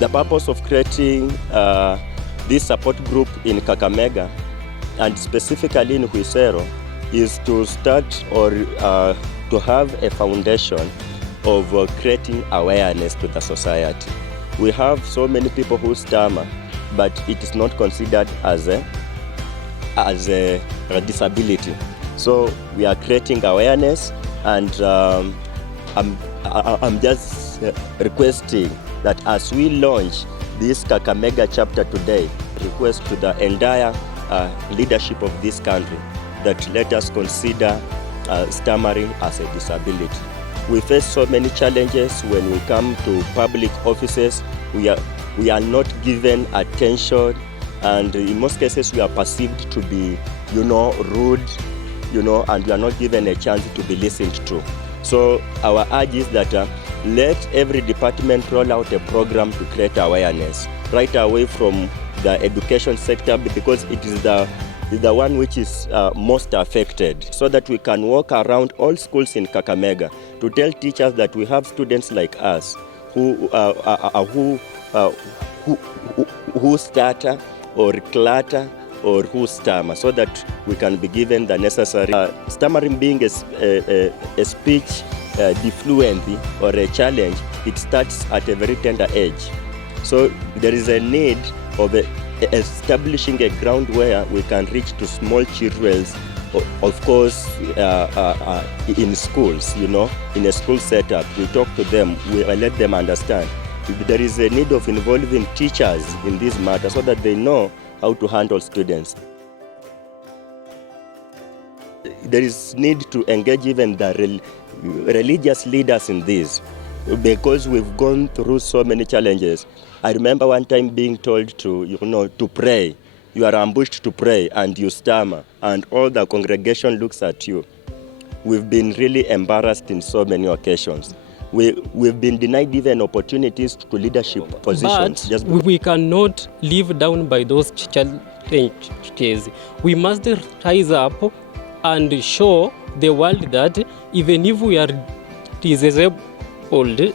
The purpose of creating this support group in Kakamega, and specifically in Huisero, is to start or to have a foundation of creating awareness to the society. We have so many people who stammer, but it is not considered as a disability. So we are creating awareness, and I'm just requesting that as we launch this Kakamega chapter today, request to the entire leadership of this country that let us consider stammering as a disability. We face so many challenges when we come to public offices. We are not given attention, and in most cases we are perceived to be, rude, and we are not given a chance to be listened to. So our urge is that let every department roll out a program to create awareness right away from the education sector, because it is the one which is most affected, so that we can walk around all schools in Kakamega to tell teachers that we have students like us who stutter or clutter or who stammer, so that we can be given the necessary. Stammering being a speech defluency or a challenge, it starts at a very tender age. So there is a need of establishing a ground where we can reach to small children, of course, in schools, in a school setup. We talk to them, we let them understand. There is a need of involving teachers in this matter so that they know how to handle students. There is need to engage even the religious leaders in this, because we've gone through so many challenges. I remember one time being told to pray. You are ambushed to pray and you stammer, and all the congregation looks at you. We've been really embarrassed in so many occasions. We've been denied even opportunities to leadership positions. But we cannot live down by those challenges. We must rise up and show the world that even if we are disabled,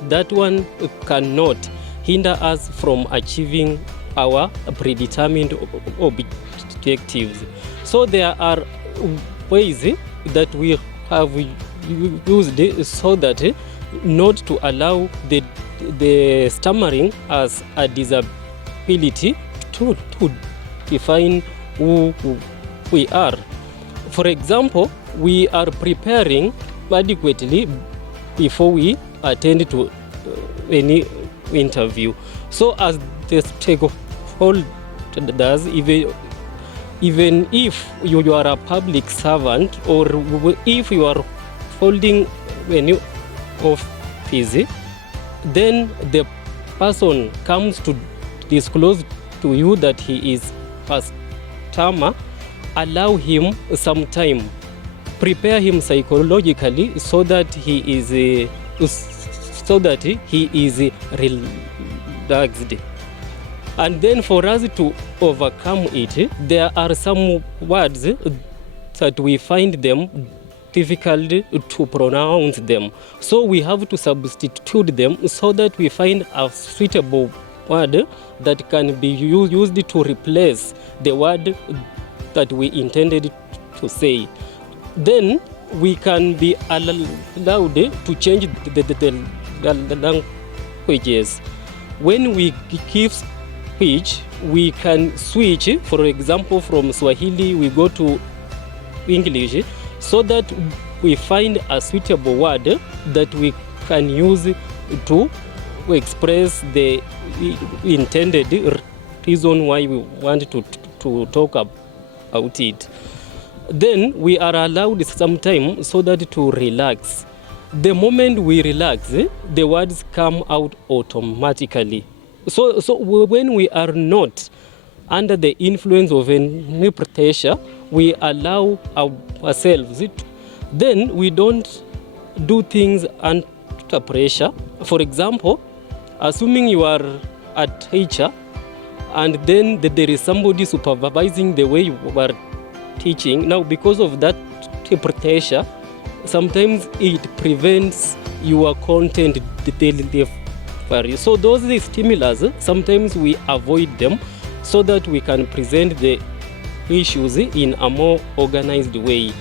that one cannot hinder us from achieving our predetermined objectives. So there are ways that we have used so that not to allow the stammering as a disability to define who we are. For example, we are preparing adequately before we attend to any interview. So as the stakeholders, even if you are a public servant, or if you are holding any office, then the person comes to disclose to you that he is a stammer, allow him some time, prepare him psychologically so that he is relaxed. And then for us to overcome it, there are some words that we find them difficult to pronounce them. So we have to substitute them so that we find a suitable word that can be used to replace the word that we intended to say. Then we can be allowed to change the languages. When we give speech, we can switch, for example, from Swahili we go to English, so that we find a suitable word that we can use to express the intended reason why we want to talk about it. Then we are allowed some time so that to relax. The moment we relax, the words come out automatically. So when we are not under the influence of any pressure, we allow ourselves it. Then we don't do things under pressure. For example, assuming you are a teacher and then there is somebody supervising the way you are teaching. Now, because of that pressure, sometimes it prevents your content delivery. vary. So those stimulus, sometimes we avoid them so that we can present the issues in a more organized way.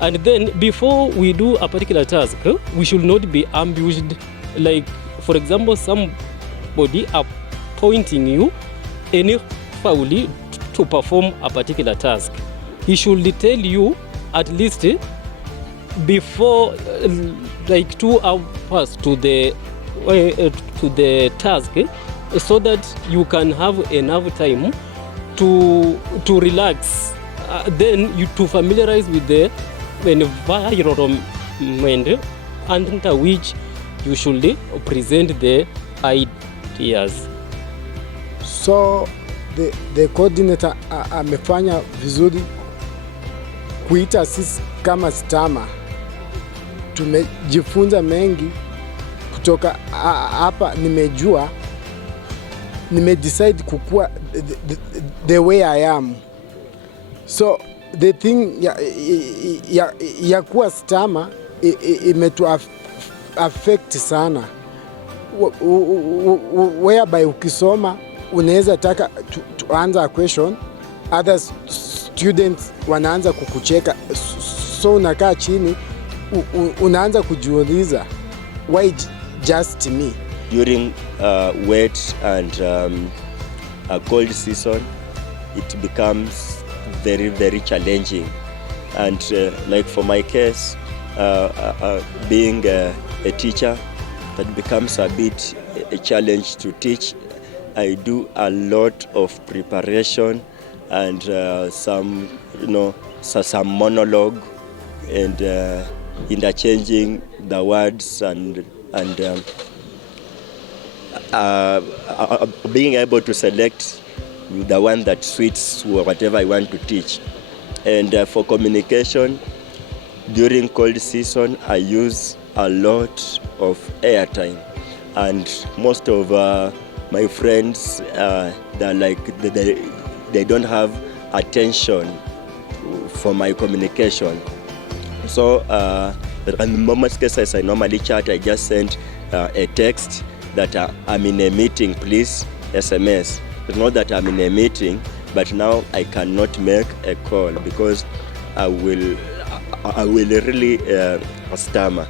And then before we do a particular task, we should not be ambushed. Like, for example, somebody appointing you anyhow to perform a particular task. He should tell you at least before like 2 hours to the task, so that you can have enough time to relax, then you to familiarize with the environment under which you should present the ideas. So the coordinator amefanya vizuri kuita sisi kama Stammer. Tumejifunza mengi kutoka hapa, nimedecide kukua the way I am. So the thing ya kuwa Stammer imetu affect sana, whereby ukisoma unaweza taka to answer a question, other students wanaanza kukucheka, so unakaa chini unaanza kujiuliza, why just me? During wet and a cold season, it becomes very, very challenging. And like for my case, being a teacher, that becomes a bit a challenge to teach. I do a lot of preparation and some monologue and interchanging the words and being able to select the one that suits whatever I want to teach. And for communication, during cold season, I use a lot of airtime, and most of my friends, they don't have attention for my communication. So in most cases, I normally chat. I just send a text that I'm in a meeting, please SMS. It's not that I'm in a meeting, but now I cannot make a call because I will really stammer.